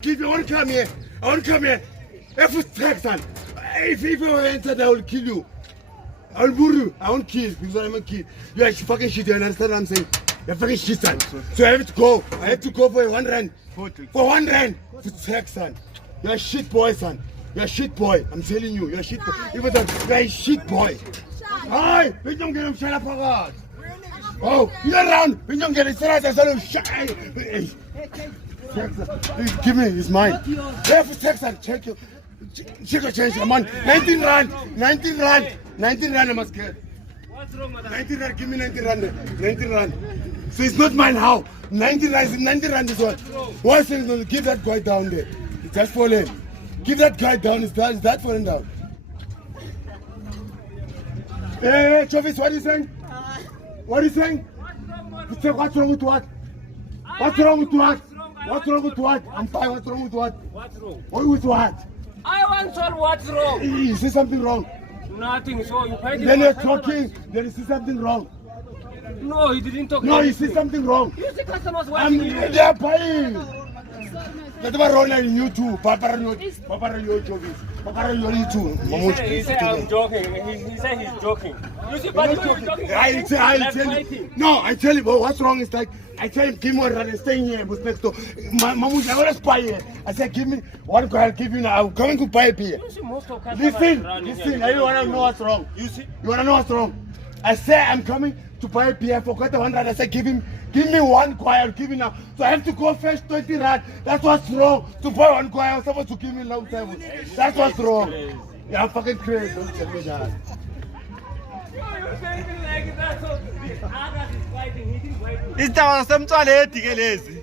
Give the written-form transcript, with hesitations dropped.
If you want to come here, I want to come here. If it's Texan, if you enter, I will kill you. I will bore you. I won't kill because I'm a kid. You are fucking shit. You understand what I'm saying? You're fucking shit, son. So I have to go. I have to go for 1 rand. For 1 rand. It's Texan. You're a shit boy, son. You're a shit boy. I'm telling you. You're a shit boy. You're a shit boy. Hi, we don't get him shut up. Oh, you're around. We don't get it. Give me, it's mine. Yeah, for Texan, check your change, man. 19 rand, 19 rand, 19 rand I must get. What's wrong with that? 19 rand, give me 19 rand, 19 rand. So it's not mine how? 19 rand, 19 rand is what? Why is it? Give that guy down there. It's just falling. Give that guy down, is that falling down? Hey, Chovis, what are you saying? What are you saying? What's wrong with what? What's wrong with what? What's wrong with what? I'm fine. What's wrong with what? What's wrong? With what? I want to know what's wrong. You see something wrong? Nothing. So you paid. Then you're talking. Then you see something wrong. No, he didn't talk. No, you see something wrong. You see customers watching you. They're buying. That's why wrong in you too. Papa, you too. He said I'm joking. He said he's joking. You see, but you're joking. I tell you. No, I tell you. But what's wrong is like I tell him, give me 1 rand and stay here. But next door, Mamush, I want to buy here. I said, give me 1 guy. I'll give you now. I'm coming to buy a beer. Listen. I don't want to know what's wrong. You want to know what's wrong? I say I'm coming to buy a beer. Forgot the 1 rand. I said, give me 1 guy. I'll give you now. So I have to go fetch 20 rand. That's what's wrong. To buy 1 guy, I was supposed to give me a long time. That's what's wrong. Yeah, I'm fucking crazy. Don't tell me that. You're saying like that. So the other is fighting. He didn't fight. Isitaba semtswaledi ke lezi.